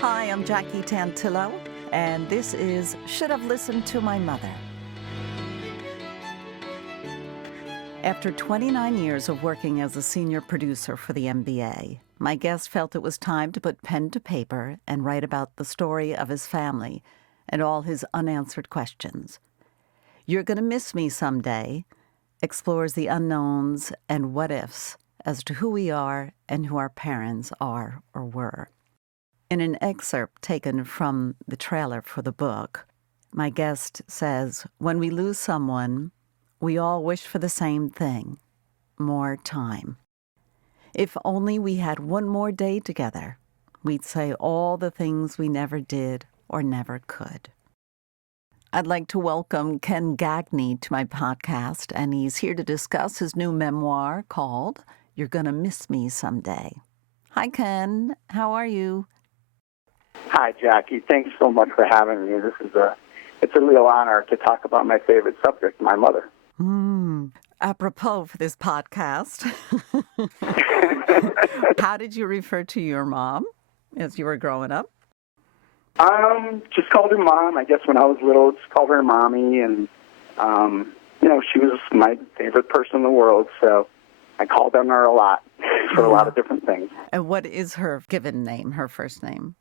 Hi, I'm Jackie Tantillo, and this is Should Have Listened to My Mother. After 29 years of working as a senior producer for the NBA, my guest felt it was time to put pen to paper and write about the story of his family and all his unanswered questions. You're Gonna Miss Me Someday explores the unknowns and what-ifs as to who we are and who our parents are or were. In an excerpt taken from the trailer for the book, my guest says, "When we lose someone, we all wish for the same thing, more time. If only we had one more day together, we'd say all the things we never did or never could." I'd like to welcome Ken Gagne to my podcast, and he's here to discuss his new memoir called You're Gonna Miss Me Someday. Hi, Ken. How are you? Hi, Jackie. Thanks so much for having me. It's a real honor to talk about my favorite subject, my mother. Apropos for this podcast, how did you refer to your mom as you were growing up? Just called her Mom. I guess when I was little, just called her Mommy, and she was my favorite person in the world, so I called on her a lot for a lot of different things. And what is her given name, her first name?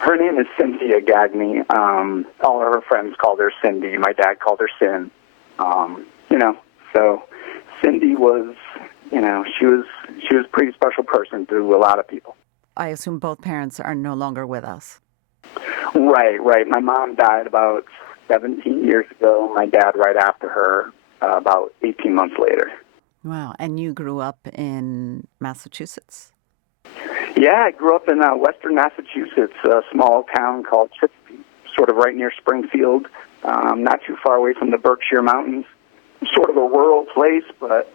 Her name is Cynthia Gagne. All of her friends called her Cindy. My dad called her Sin. So Cindy was, she was a pretty special person to a lot of people. I assume both parents are no longer with us. Right. My mom died about 17 years ago. My dad right after her, about 18 months later. Wow. And you grew up in Massachusetts? Yeah, I grew up in western Massachusetts, a small town called Chicopee, sort of right near Springfield, not too far away from the Berkshire Mountains. Sort of a rural place, but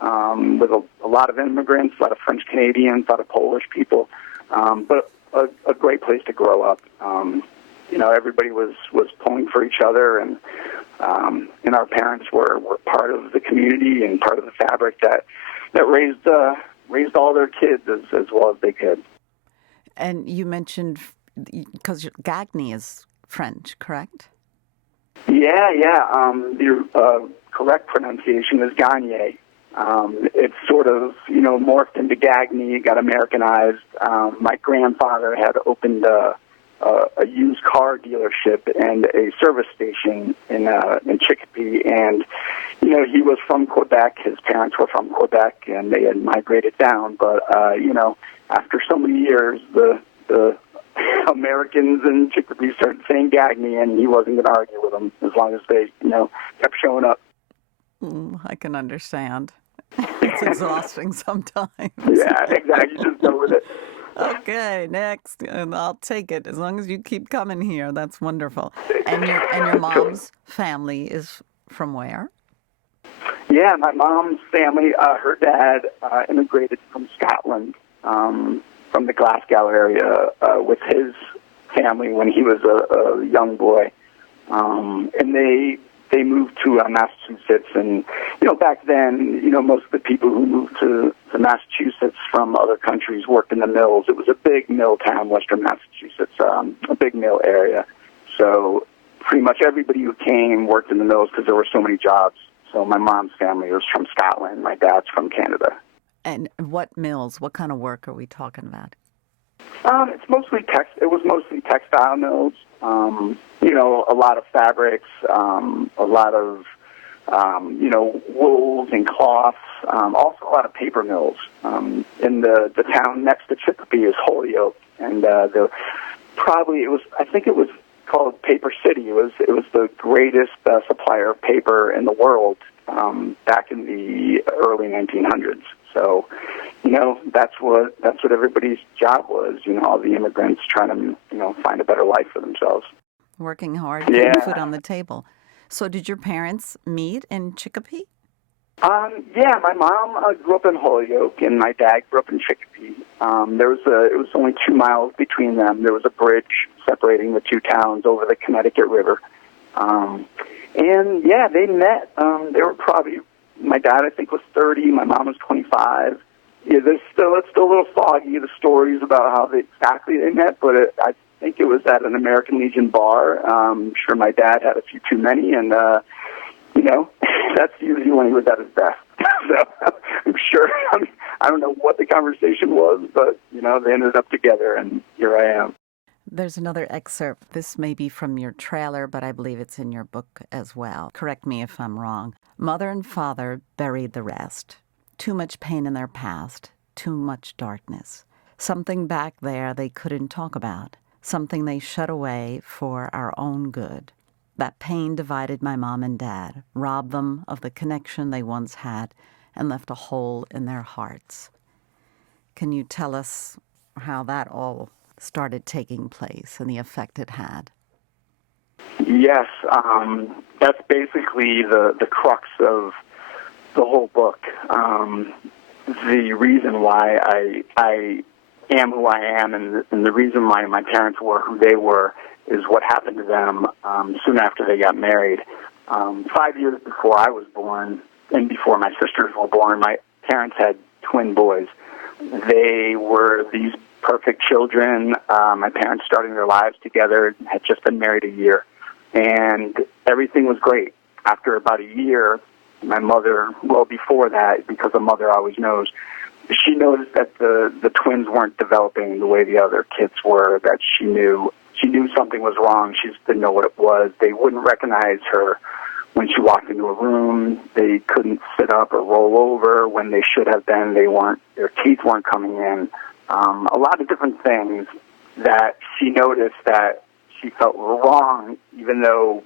with a lot of immigrants, a lot of French Canadians, a lot of Polish people, but a great place to grow up. Everybody was pulling for each other, and our parents were part of the community and part of the fabric that raised all their kids as well as they could. And you mentioned, because Gagne is French, correct? Yeah. The correct pronunciation is Gagne. It's sort of, morphed into Gagne, got Americanized. My grandfather had opened a used car dealership and a service station in Chicopee, and he was from Quebec. His parents were from Quebec, and they had migrated down. But after so many years, the Americans in Chicopee started saying Gagne, and he wasn't going to argue with them as long as they kept showing up. I can understand. It's exhausting sometimes. Yeah, exactly. Just go with it. Okay, next, and I'll take it as long as you keep coming here. That's wonderful. And your mom's family is from where? Yeah, my mom's family. Her dad immigrated from Scotland, from the Glasgow area, with his family when he was a young boy, and they moved to Massachusetts. And back then, most of the people who moved to Massachusetts from other countries worked in the mills. It was a big mill town, western Massachusetts, a big mill area. So pretty much everybody who came worked in the mills because there were so many jobs. So my mom's family was from Scotland. My dad's from Canada. And what mills? What kind of work are we talking about? It's mostly It was mostly textile mills. A lot of fabrics, a lot of wools and cloths. Also a lot of paper mills. In the town next to Chicopee is Holyoke, and I think it was called Paper City. It was the greatest supplier of paper in the world back in the early 1900s. So, that's what everybody's job was. All the immigrants trying to find a better life for themselves. Working hard, getting food on the table. So, did your parents meet in Chicopee? Yeah, my mom grew up in Holyoke, and my dad grew up in Chicopee. It was only 2 miles between them. There was a bridge separating the two towns over the Connecticut River. And yeah, they met. They were probably, my dad I think was 30, my mom was 25. Yeah, it's still a little foggy, the stories about how exactly they met, but think it was at an American Legion bar. I'm sure my dad had a few too many, and, that's usually when he was at his best. So I'm sure, I don't know what the conversation was, but, they ended up together, and here I am. There's another excerpt. This may be from your trailer, but I believe it's in your book as well. Correct me if I'm wrong. Mother and father buried the rest. Too much pain in their past, too much darkness. Something back there they couldn't talk about. Something they shut away for our own good. That pain divided my mom and dad, robbed them of the connection they once had, and left a hole in their hearts. Can you tell us how that all started taking place and the effect it had? Yes, that's basically the crux of the whole book. The reason why I am who I am, and the reason why my parents were who they were, is what happened to them soon after they got married. 5 years before I was born, and before my sisters were born, my parents had twin boys. They were these perfect children. My parents starting their lives together, had just been married a year, and everything was great. After about a year, my mother, well, before that, because a mother always knows, she noticed that the twins weren't developing the way the other kids were, that she knew something was wrong. She just didn't know what it was. They wouldn't recognize her when she walked into a room. They couldn't sit up or roll over when they should have been. Their teeth weren't coming in. A lot of different things that she noticed that she felt were wrong, even though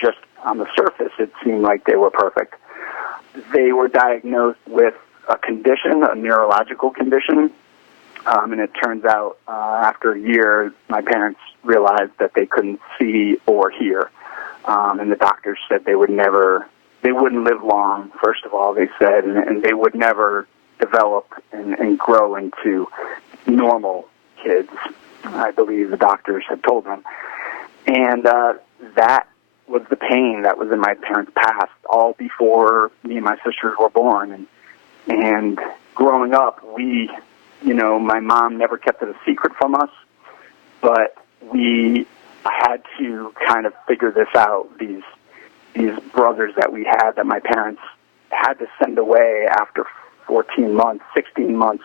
just on the surface it seemed like they were perfect. They were diagnosed with a condition, a neurological condition, and it turns out after a year, my parents realized that they couldn't see or hear, and the doctors said they wouldn't live long, first of all, they said, and they would never develop and grow into normal kids, I believe the doctors had told them. And that was the pain that was in my parents' past, all before me and my sisters were born. And growing up, my mom never kept it a secret from us, but we had to kind of figure this out, these brothers that we had that my parents had to send away after 14 months, 16 months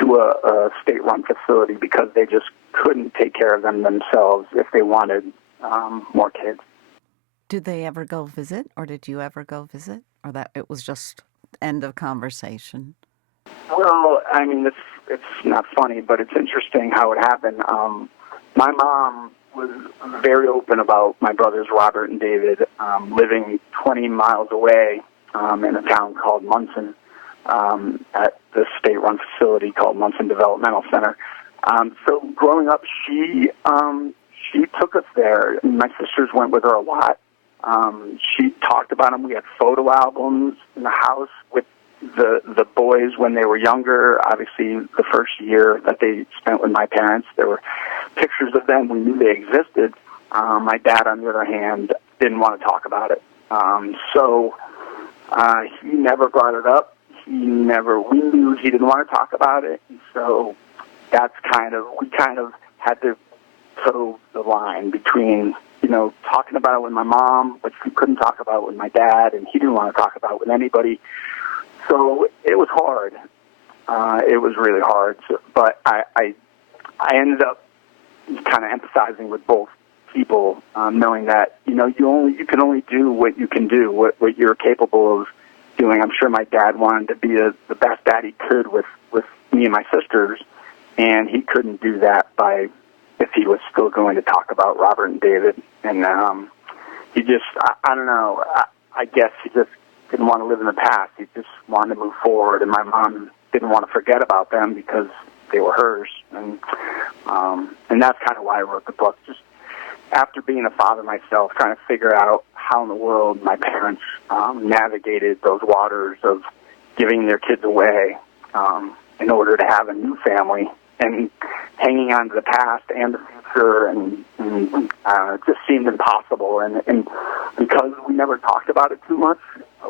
to a state-run facility because they just couldn't take care of them themselves if they wanted more kids. Did they ever go visit, or did you ever go visit, or that it was just end of conversation? Well, I mean, it's not funny, but it's interesting how it happened. My mom was very open about my brothers Robert and David living 20 miles away in a town called Munson at the state-run facility called Munson Developmental Center. So growing up, she took us there. My sisters went with her a lot. She talked about them. We had photo albums in the house with the boys when they were younger. Obviously, the first year that they spent with my parents, there were pictures of them. We knew they existed. My dad, on the other hand, didn't want to talk about it. So he never brought it up. We knew he didn't want to talk about it. So we kind of had to toe the line between, talking about it with my mom, but we couldn't talk about it with my dad, and he didn't want to talk about it with anybody. So it was hard. It was really hard. But I ended up kind of empathizing with both people, knowing that, you can only do what you can do, what you're capable of doing. I'm sure my dad wanted to be the best dad he could with me and my sisters, and he couldn't do that if he was still going to talk about Robert and David. And he just, I don't know, I guess he just didn't want to live in the past. He just wanted to move forward, and my mom didn't want to forget about them because they were hers. And that's kind of why I wrote the book. Just after being a father myself, trying to figure out how in the world my parents navigated those waters of giving their kids away in order to have a new family, and hanging on to the past and the future, and it just seemed impossible. And because we never talked about it too much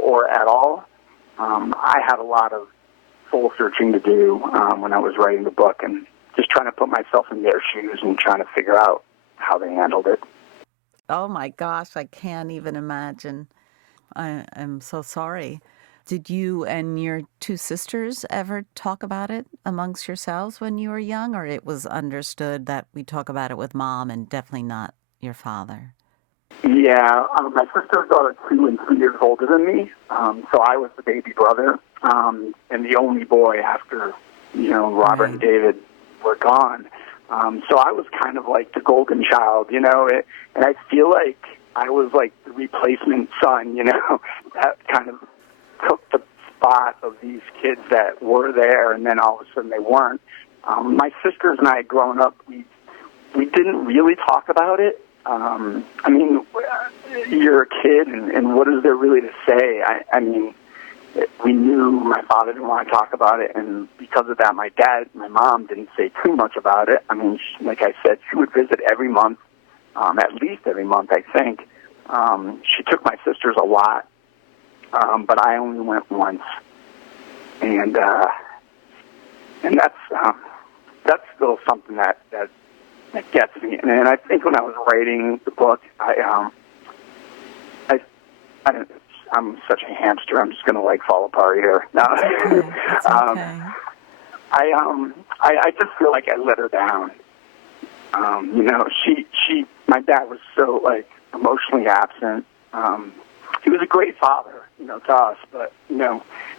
or at all, I had a lot of soul searching to do when I was writing the book, and just trying to put myself in their shoes and trying to figure out how they handled it. Oh my gosh, I can't even imagine. I'm so sorry. Did you and your two sisters ever talk about it amongst yourselves when you were young, or it was understood that we talk about it with mom and definitely not your father? Yeah, my sisters are 2 and 3 years older than me, so I was the baby brother, and the only boy after, Robert and David were gone. So I was kind of like the golden child, and I feel like I was like the replacement son, that kind of took the spot of these kids that were there, and then all of a sudden they weren't. My sisters and I, growing up, we didn't really talk about it. I mean, you're a kid, and what is there really to say? I mean, we knew my father didn't want to talk about it, and because of that, my mom didn't say too much about it. I mean, like I said, she would visit every month, at least every month, I think. She took my sisters a lot, but I only went once, and that's still something that gets me. And I think when I was writing the book, I'm such a hamster. I'm just going to fall apart here. No. It's okay. I just feel like I let her down. My dad was so emotionally absent. He was a great father, to us, but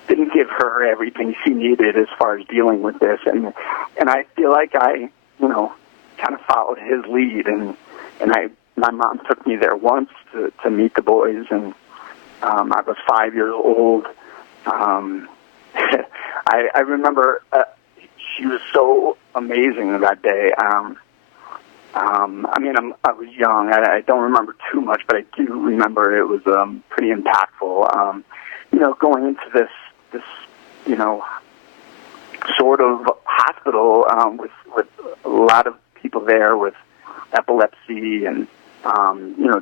didn't give her everything she needed as far as dealing with this. And I feel like I, kind of followed his lead, and my mom took me there once to meet the boys, and I was 5 years old. I remember she was so amazing that day. I mean, I was young. I don't remember too much, but I do remember it was pretty impactful. Going into this sort of hospital with a lot of people there with epilepsy and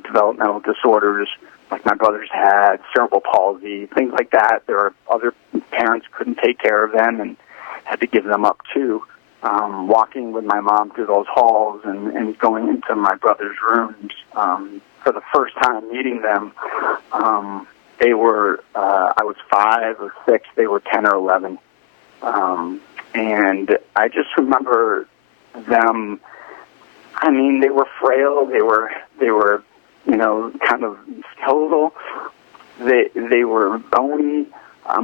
developmental disorders like my brothers had, cerebral palsy, things like that. There were other parents couldn't take care of them and had to give them up too. Walking with my mom through those halls and going into my brother's rooms for the first time meeting them. They were, I was 5 or 6, they were 10 or 11. And I just remember them, I mean, they were frail, they were kind of skeletal. They were bony,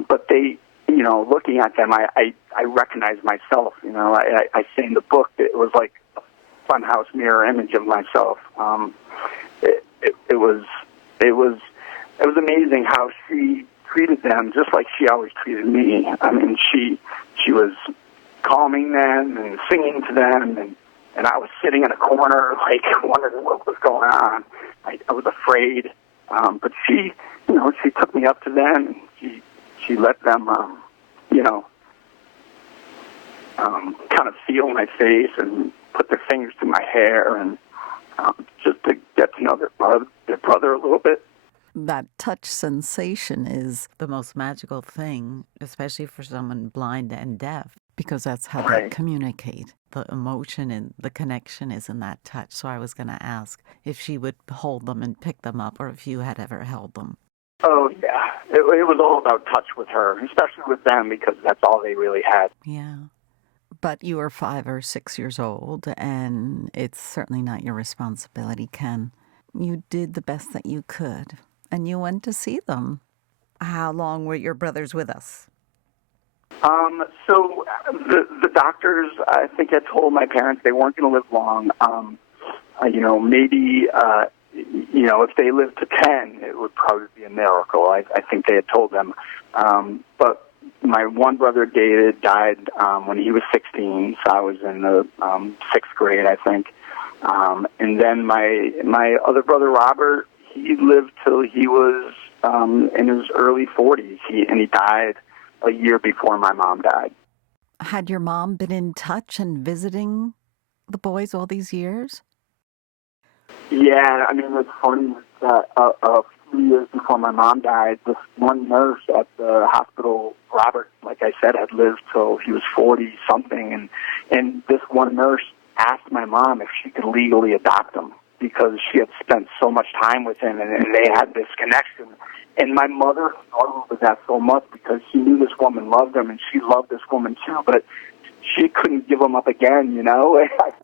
but they, looking at them, I recognized myself. I say in the book that it was like a funhouse mirror image of myself. It was amazing how she treated them, just like she always treated me. I mean, she was calming them and singing to them, and I was sitting in a corner, wondering what was going on. I was afraid, but she took me up to them, and she let them, kind of feel my face and put their fingers through my hair, and just to get to know their brother a little bit. That touch sensation is the most magical thing, especially for someone blind and deaf, because that's how they communicate. The emotion and the connection is in that touch. So I was going to ask if she would hold them and pick them up, or if you had ever held them. Oh, yeah. It was all about touch with her, especially with them, because that's all they really had. Yeah. But you were 5 or 6 years old, and it's certainly not your responsibility, Ken. You did the best that you could, and you went to see them. How long were your brothers with us? So the doctors, I think, had told my parents they weren't going to live long. Maybe, if they lived to 10, it would probably be a miracle. I think they had told them. But my one brother, David, died when he was 16, so I was in the 6th grade, I think. And then my other brother, Robert, he lived till he was in his early 40s, and he died a year before my mom died. Had your mom been in touch and visiting the boys all these years? Yeah, I mean, it's funny that few years before my mom died, this one nurse at the hospital, Robert, like I said, had lived till he was 40-something, and this one nurse asked my mom if she could legally adopt him because she had spent so much time with him, and they had this connection. And my mother struggled with that so much because she knew this woman loved him, and she loved this woman too, but she couldn't give him up again, you know?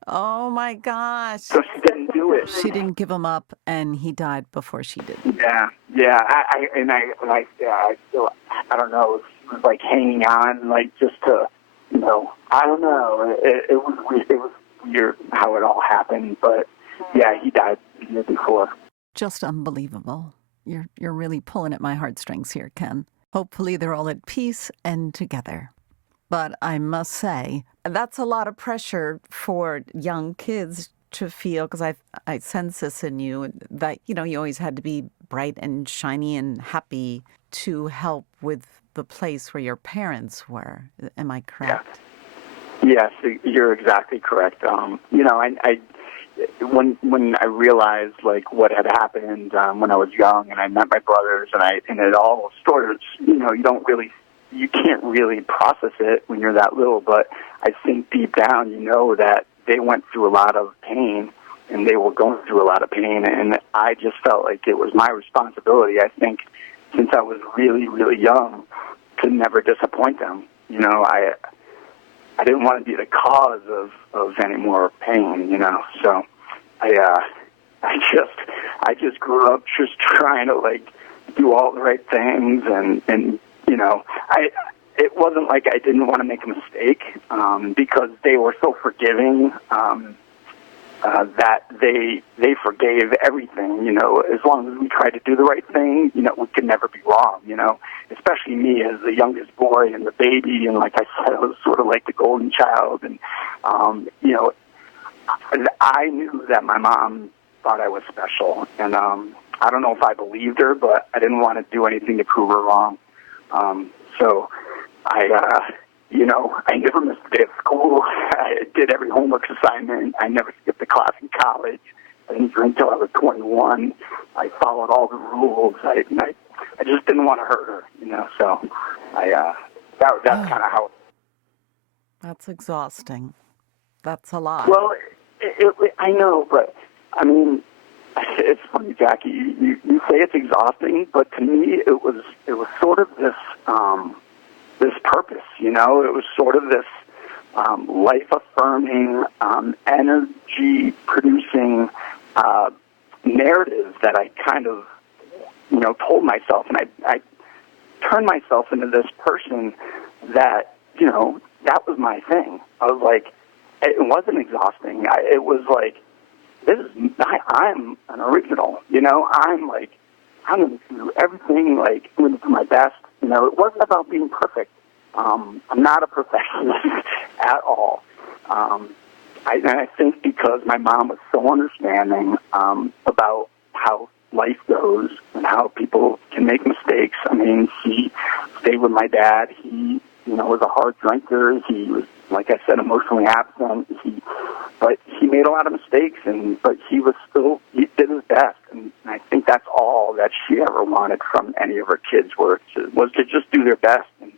Oh, my gosh. So she didn't do it. She didn't give him up, and he died before she did. Yeah. I still, I don't know, it was like hanging on, like just to, you know, I don't know. It was weird how it all happened, but yeah, he died the year before. Just unbelievable. You're really pulling at my heartstrings here, Ken. Hopefully they're all at peace and together. But I must say, that's a lot of pressure for young kids to feel, because I sense this in you, that, you know, you always had to be bright and shiny and happy to help with the place where your parents were. Am I correct? Yeah. Yes, you're exactly correct. You know, when I realized like what had happened when I was young, and I met my brothers, and it all sort of, you know, you can't really process it when you're that little, but I think deep down you know that they went through a lot of pain, and they were going through a lot of pain, and I just felt like it was my responsibility, I think, since I was really, really young, to never disappoint them. You know, I didn't want to be the cause of any more pain, you know, so I just grew up just trying to, like, do all the right things, and you know, it wasn't like I didn't want to make a mistake, because they were so forgiving, that they forgave everything, you know, as long as we tried to do the right thing, you know, we could never be wrong, you know, especially me as the youngest boy and the baby, and like I said, I was sort of like the golden child, and, you know, I knew that my mom thought I was special, and I don't know if I believed her, but I didn't want to do anything to prove her wrong. So you know, I never missed a day of school. I did every homework assignment. I never skipped a class in college. I didn't drink till I was 21. I followed all the rules. I just didn't want to hurt her, you know, so that's kind of how. That's exhausting. That's a lot. Well, I know, but, I mean, it's funny, Jackie. You say it's exhausting, but to me, it was sort of this purpose. You know, it was sort of this life-affirming, energy-producing narrative that I kind of, you know, told myself, and I turned myself into this person that, you know, that was my thing. I was like, it wasn't exhausting. It was like, I'm an original, you know. I'm going to do everything, like, I'm going to do my best. You know, it wasn't about being perfect. I'm not a perfectionist at all. And I think because my mom was so understanding about how life goes and how people can make mistakes. I mean, she stayed with my dad. He, you know, was a hard drinker. He was, like I said, emotionally absent. But he made a lot of mistakes, but he did his best. And I think that's all that she ever wanted from any of her kids was to just do their best. And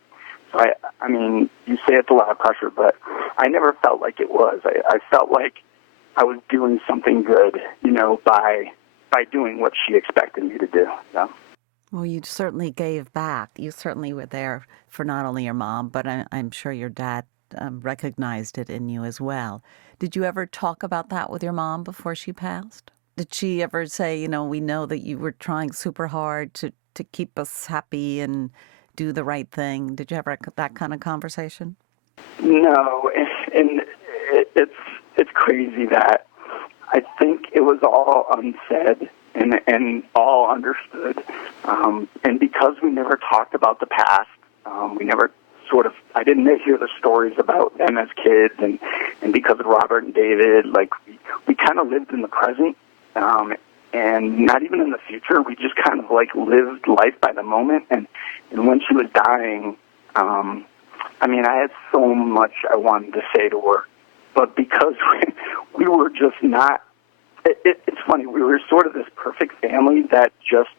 so I mean, you say it's a lot of pressure, but I never felt like it was. I felt like I was doing something good, you know, by doing what she expected me to do. So. Well, you certainly gave back. You certainly were there for not only your mom, but I'm sure your dad recognized it in you as well. Did you ever talk about that with your mom before she passed? Did she ever say, you know, we know that you were trying super hard to keep us happy and do the right thing? Did you ever have that kind of conversation? No, and it's crazy that I think it was all unsaid and all understood. And because we never talked about the past, we never I didn't hear the stories about them as kids, and because of Robert and David, like, we kind of lived in the present, and not even in the future. We just kind of, like, lived life by the moment, and when she was dying, I mean, I had so much I wanted to say to her, but because we were just not, it's funny, we were sort of this perfect family that just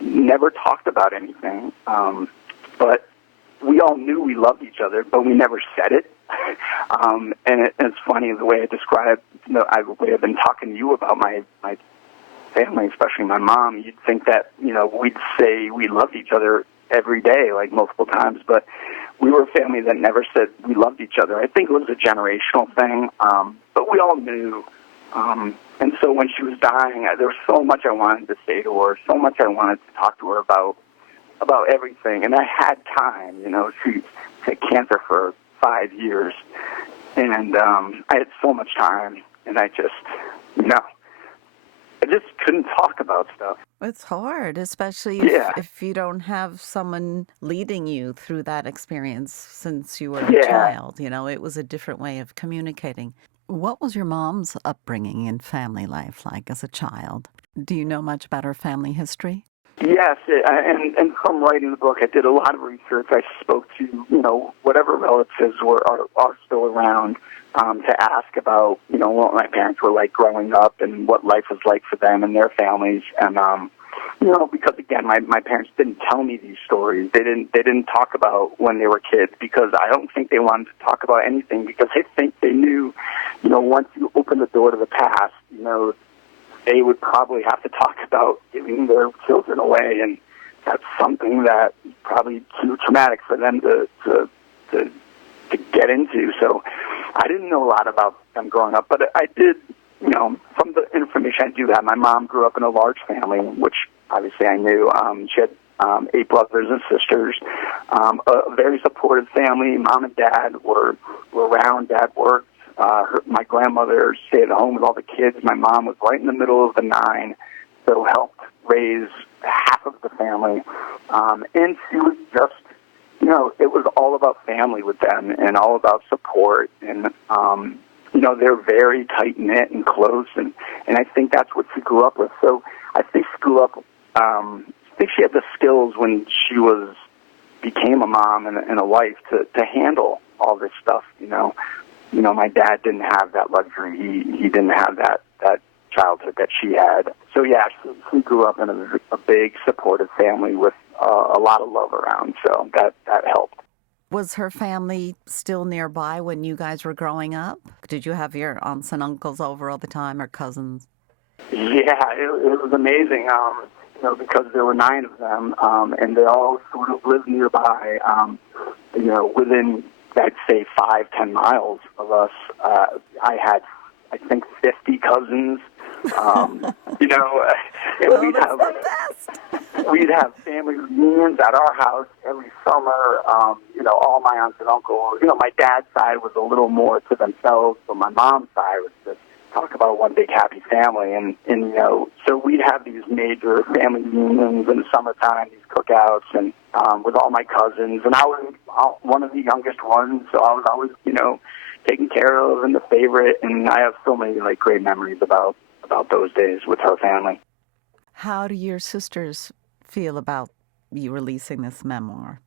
never talked about anything. But we all knew we loved each other, but we never said it. And it's funny the way I describe, the way I've been talking to you about my family, especially my mom. You'd think that, we'd say we loved each other every day, like multiple times, but we were a family that never said we loved each other. I think it was a generational thing, but we all knew. And so when she was dying, there was so much I wanted to say to her, so much I wanted to talk to her about everything. And I had time, she had cancer for 5 years, and I had so much time, and I just couldn't talk about stuff. It's hard, especially if you don't have someone leading you through that experience since you were a child. It was a different way of communicating. What was your mom's upbringing and family life like as a child? Do you know much about her family history? Yes, and from writing the book, I did a lot of research. I spoke to, whatever relatives are still around to ask about, what my parents were like growing up and what life was like for them and their families. And, because, again, my parents didn't tell me these stories. They didn't talk about when they were kids because I don't think they wanted to talk about anything because I think they knew, once you open the door to the past, they would probably have to talk about giving their children away, and that's something that probably too traumatic for them to get into. So I didn't know a lot about them growing up, but I did, from the information I do have, my mom grew up in a large family, which obviously I knew. She had 8 brothers and sisters, a very supportive family. Mom and Dad were around. Dad worked. My grandmother stayed at home with all the kids. My mom was right in the middle of the 9, so helped raise half of the family. And she was just, it was all about family with them and all about support. And, they're very tight-knit and close, and I think that's what she grew up with. So I think she grew up, I think she had the skills when she became a mom and a wife to handle all this stuff, my dad didn't have that luxury. He didn't have that childhood that she had. So, she grew up in a big, supportive family with a lot of love around, so that helped. Was her family still nearby when you guys were growing up? Did you have your aunts and uncles over all the time or cousins? Yeah, it was amazing, because there were 9 of them, and they all sort of lived nearby, within, I'd say, 5-10 miles of us. I had, I think, 50 cousins. We'd have family reunions at our house every summer. All my aunts and uncles. My dad's side was a little more to themselves, but my mom's side was just talk about one big happy family. And so we'd have these major family reunions in the summertime, these cookouts, and with all my cousins. And I was one of the youngest ones, so I was always, taken care of and the favorite. And I have so many great memories about those days with her family. How do your sisters feel about you releasing this memoir?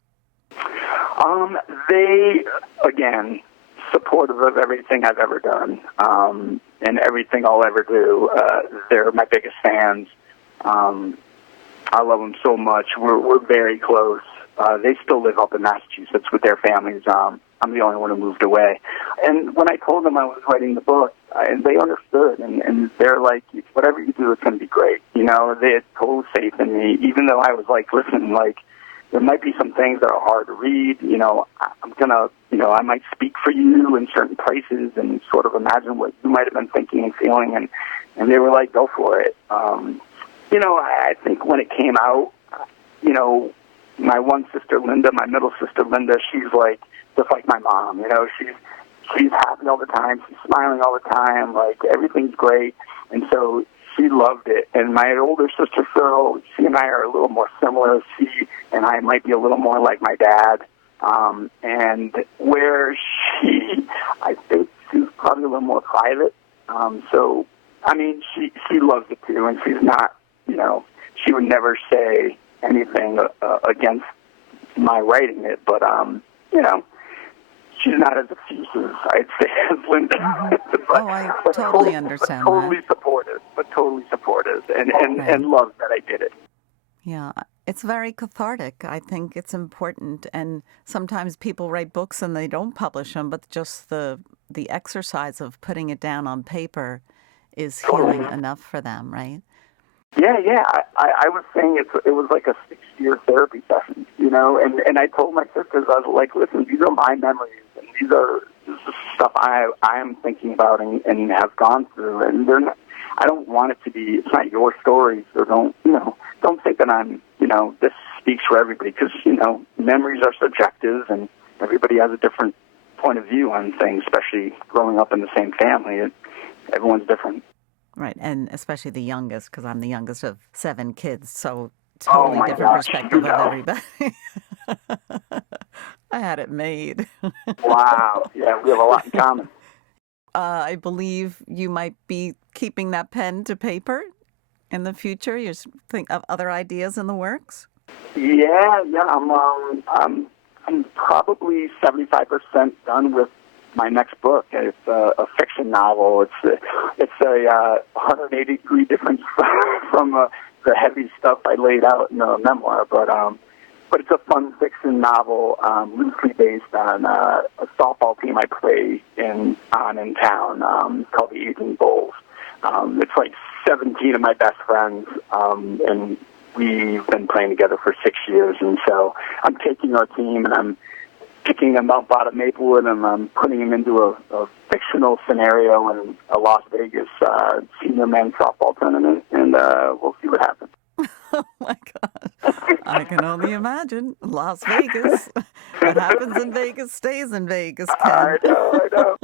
They, again, supportive of everything I've ever done, and everything I'll ever do. They're my biggest fans. I love them so much. We're very close. They still live up in Massachusetts with their families. I'm the only one who moved away. And when I told them I was writing the book, they understood, and they're like, whatever you do, it's going to be great. They had total faith in me, even though I was listen, there might be some things that are hard to read. I'm going to, I might speak for you in certain places and sort of imagine what you might have been thinking and feeling. And they were like, go for it. I think when it came out, my one sister, Linda, my middle sister, Linda, she's just like my mom. She's happy all the time. She's smiling all the time. Everything's great. And so she loved it. And my older sister, Cheryl, she and I are a little more similar. She and I might be a little more like my dad. And where I think she's probably a little more private. She loves it too. And she's not, she would never say anything against my writing it. But, she's not as effusive, I'd say, as Linda. I totally understand totally that. Supportive, and loves that I did it. Yeah, it's very cathartic. I think it's important. And sometimes people write books and they don't publish them, but just the exercise of putting it down on paper is healing enough for them, right? Yeah, yeah. I was saying it was like a 6-year therapy session, you know, and I told my sisters, I was like, listen, these are my memories, and this is stuff I am thinking about and have gone through, and they're not, I don't want it to be, it's not your story, so don't think that I'm, this speaks for everybody, because, memories are subjective, and everybody has a different point of view on things, especially growing up in the same family. Everyone's different. Right, and especially the youngest, because I'm the youngest of 7 kids, so totally different perspective of everybody. I had it made. Wow, yeah, we have a lot in common. I believe you might be keeping that pen to paper in the future. You think of other ideas in the works? Yeah, I'm probably 75% done with my next book. It's a fiction novel. It's a 180-degree difference from the heavy stuff I laid out in the memoir. But it's a fun fiction novel, loosely based on a softball team I play in town called the Evening Bulls. It's like 17 of my best friends, and we've been playing together for 6 years. And so I'm taking our team and I'm picking them up out of Maplewood, and I'm putting them into a fictional scenario in a Las Vegas senior men's softball tournament, and we'll see what happens. Oh, my God. I can only imagine. Las Vegas. What happens in Vegas stays in Vegas, Ken. I know.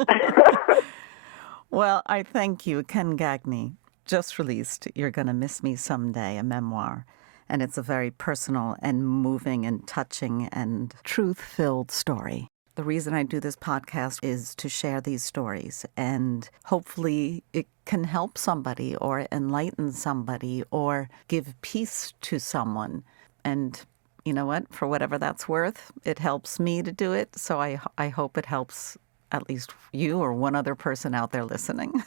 Well, I thank you, Ken Gagne. Just released You're Gonna Miss Me Someday, a memoir. And it's a very personal and moving and touching and truth-filled story. The reason I do this podcast is to share these stories, and hopefully it can help somebody or enlighten somebody or give peace to someone. And you know what? For whatever that's worth, it helps me to do it. So I hope it helps at least you or one other person out there listening.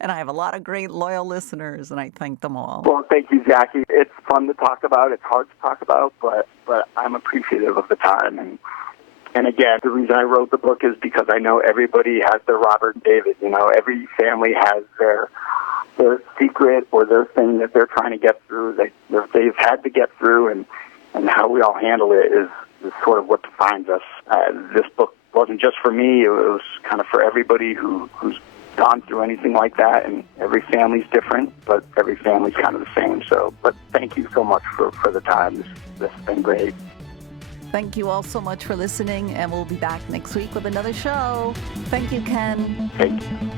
And I have a lot of great, loyal listeners, and I thank them all. Well, thank you, Jackie. It's fun to talk about. It's hard to talk about, but I'm appreciative of the time. And again, the reason I wrote the book is because I know everybody has their Robert and David. Every family has their secret or their thing that they're trying to get through, that they've had to get through, and how we all handle it is sort of what defines us. This book wasn't just for me. It was kind of for everybody who's gone through anything like that, and every family's different, but every family's kind of the same. So, but thank you so much for the time. This has been great. Thank you all so much for listening, and we'll be back next week with another show. Thank you, Ken. Thank you.